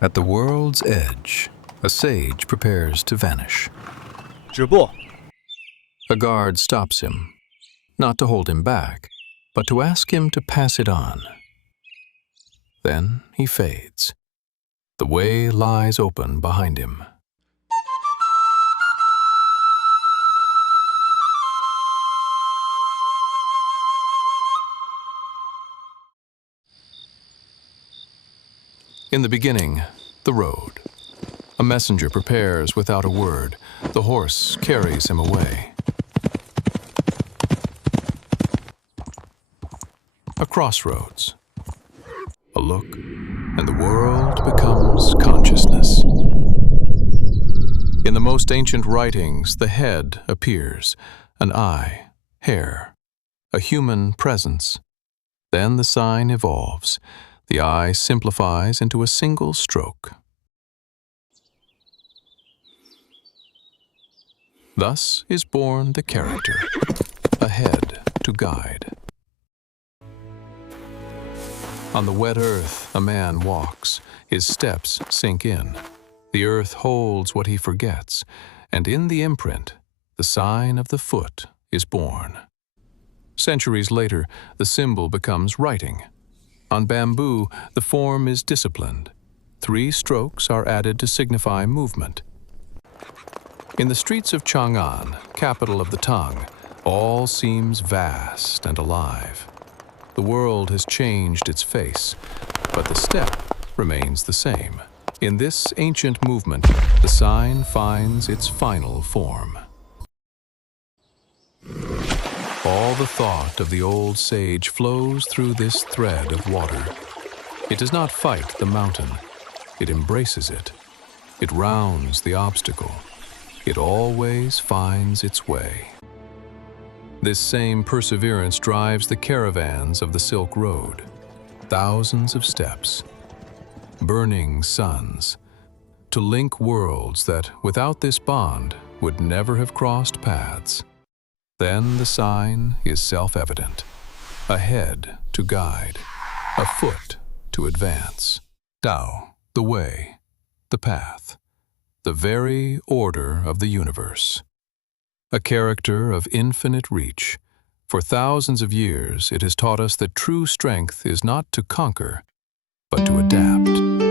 At the world's edge, a sage prepares to vanish. 止步！ A guard stops him, not to hold him back, but to ask him to pass it on. Then he fades. The way lies open behind him. In the beginning, the road. A messenger prepares without a word. The horse carries him away. A crossroads. A look, and the world becomes consciousness. In the most ancient writings, the head appears, an eye, hair, a human presence. Then the sign evolves. The eye simplifies into a single stroke. Thus is born the character, a head to guide. On the wet earth, a man walks. His steps sink in. The earth holds what he forgets, and in the imprint, the sign of the foot is born. Centuries later, the symbol becomes writing. On bamboo, the form is disciplined. 3 strokes are added to signify movement. In the streets of Chang'an, capital of the Tang, all seems vast and alive. The world has changed its face, but the step remains the same. In this ancient movement, the sign finds its final form. All the thought of the old sage flows through this thread of water. It does not fight the mountain. It embraces it. It rounds the obstacle. It always finds its way. This same perseverance drives the caravans of the Silk Road. Thousands of steps, burning suns, to link worlds that, without this bond, would never have crossed paths. Then the sign is self-evident. A head to guide, a foot to advance. Tao, the way, the path, the very order of the universe. A character of infinite reach. For thousands of years, it has taught us that true strength is not to conquer, but to adapt.